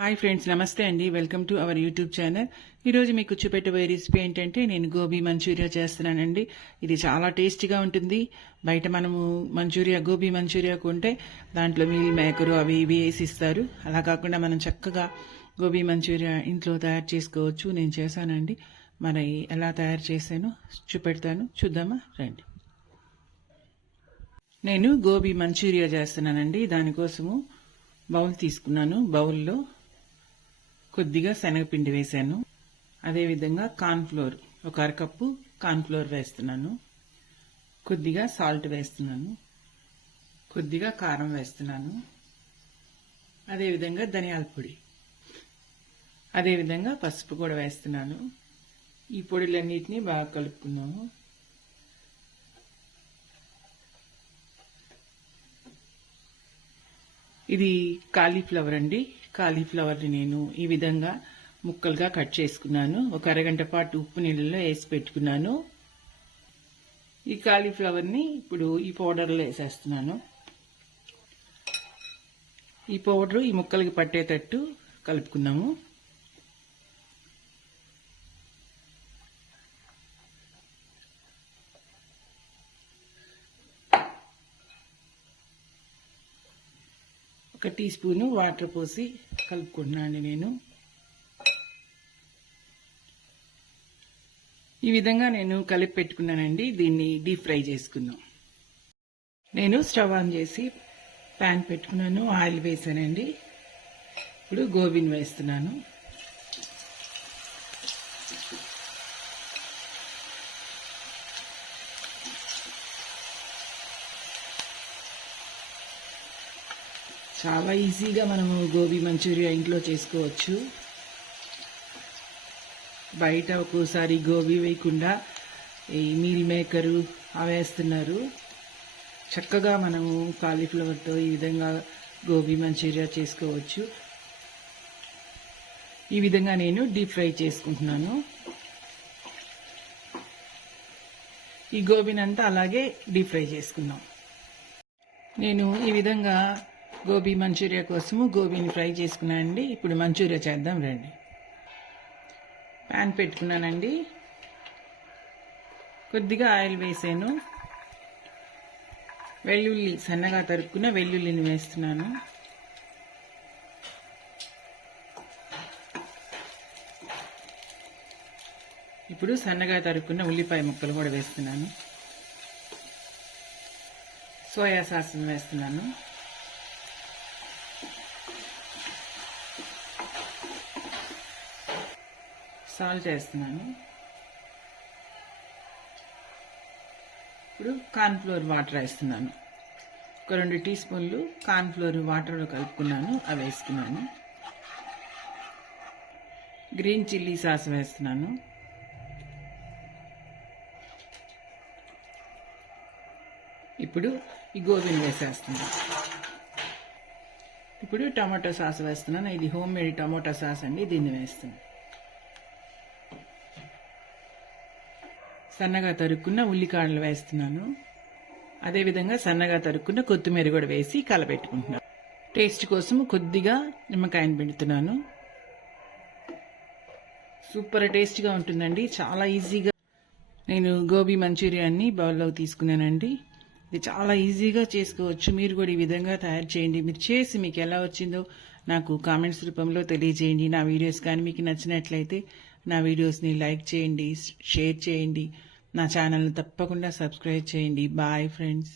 Hi friends, నమస్తే అండి. Welcome to our YouTube channel. ఈరోజు మీకు చూపెట్టబోయే రెసిపీ ఏంటంటే నేను గోబీ మంచూరియా చేస్తున్నానండి. ఇది చాలా టేస్టీగా ఉంటుంది. బయట మనము గోబీ మంచూరియా కొంటే దాంట్లో మీల్ మేకరు అవి ఇవి వేసి ఇస్తారు. అలా కాకుండా మనం చక్కగా గోబీ మంచూరియా ఇంట్లో తయారు చేసుకోవచ్చు. నేను చేశానండి. మరి ఎలా తయారు చేశానో చూపెడతాను, చూద్దామా రండి. నేను గోబీ మంచూరియా చేస్తున్నానండి. దానికోసము బౌల్ తీసుకున్నాను. బౌల్లో కొద్దిగా శనగపిండి వేశాను. అదేవిధంగా కార్న్ఫ్లోర్, ఒక అరకప్పు కార్న్ఫ్లోర్ వేస్తున్నాను. కొద్దిగా సాల్ట్ వేస్తున్నాను. కొద్దిగా కారం వేస్తున్నాను. అదేవిధంగా ధనియాల పొడి, అదేవిధంగా పసుపు కూడా వేస్తున్నాను. ఈ పొడిలన్నిటినీ బాగా కలుపుకున్నాము. ఇది కాలీఫ్లవర్ అండి. కాలీఫ్లవర్ని నేను ఈ విధంగా ముక్కలుగా కట్ చేసుకున్నాను. ఒక అరగంట పాటు ఉప్పు నీళ్ళలో వేసి పెట్టుకున్నాను. ఈ కాలీఫ్లవర్ని ఇప్పుడు ఈ పౌడర్లో వేసేస్తున్నాను. ఈ పౌడరు ఈ ముక్కలకి పట్టేటట్టు కలుపుకున్నాము. ఒక టీ స్పూను వాటర్ పోసి కలుపుకుంటున్నాను నేను. ఈ విధంగా నేను కలిపి పెట్టుకున్నానండి. దీన్ని డీప్ ఫ్రై చేసుకుందాం. నేను స్టవ్ ఆన్ చేసి ప్యాన్ పెట్టుకున్నాను. ఆయిల్ వేసానండి. ఇప్పుడు గోబీని వేస్తున్నాను. చాలా ఈజీగా మనము గోబీ మంచూరియా ఇంట్లో చేసుకోవచ్చు. బయట ఒక్కోసారి గోబీ వేయకుండా ఈ మీల్ మేకరు అవి వేస్తున్నారు. చక్కగా మనము కాలీఫ్లవర్తో ఈ విధంగా గోబీ మంచూరియా చేసుకోవచ్చు. ఈ విధంగా నేను డీప్ ఫ్రై చేసుకుంటున్నాను. ఈ గోబీని అంతా అలాగే డీప్ ఫ్రై చేసుకుందాం. నేను ఈ విధంగా గోబీ మంచూరియా కోసము గోబీని ఫ్రై చేసుకున్నానండి. ఇప్పుడు మంచూరియా చేద్దాం రండి. ప్యాన్ పెట్టుకున్నానండి. కొద్దిగా ఆయిల్ వేసాను. వెల్లుల్లి, సన్నగా తరుక్కున్న వెల్లుల్లిని వేస్తున్నాను. ఇప్పుడు సన్నగా తరుక్కున్న ఉల్లిపాయ ముక్కలు కూడా వేస్తున్నాను. సోయా సాస్ని వేస్తున్నాను. సాల్ట్ వేస్తున్నాను. ఇప్పుడు కార్న్ఫ్లోర్ వాటర్ వేస్తున్నాను. ఒక 2 టీ స్పూన్లు కార్న్ఫ్లోర్ వాటర్లో కలుపుకున్నాను, అవి వేసుకున్నాను. గ్రీన్ చిల్లీ సాస్ వేస్తున్నాను. ఇప్పుడు ఈ గోబీని వేసేస్తున్నాను. ఇప్పుడు టమాటో సాస్ వేస్తున్నాను. ఇది హోమ్ మేడ్ టమాటో సాస్ అండి. దీన్ని వేస్తున్నాను. సన్నగా తరుక్కున్న ఉల్లికాడలు వేస్తున్నాను. అదేవిధంగా సన్నగా తరుక్కున్న కొత్తిమీర కూడా వేసి కలపెట్టుకుంటున్నాను. టేస్ట్ కోసం కొద్దిగా నిమ్మకాయని పిండుతున్నాను. సూపర్ టేస్ట్గా ఉంటుందండి. చాలా ఈజీగా నేను గోబీ మంచూరియాని బౌల్లో తీసుకున్నానండి. ఇది చాలా ఈజీగా చేసుకోవచ్చు. మీరు కూడా ఈ విధంగా తయారు చేయండి. మీరు చేసి మీకు ఎలా వచ్చిందో నాకు కామెంట్స్ రూపంలో తెలియజేయండి. నా వీడియోస్ కానీ మీకు నచ్చినట్లయితే నా వీడియోస్ని లైక్ చేయండి, షేర్ చేయండి. నా ఛానల్ని తప్పకుండా సబ్స్క్రైబ్ చేయండి. Bye friends.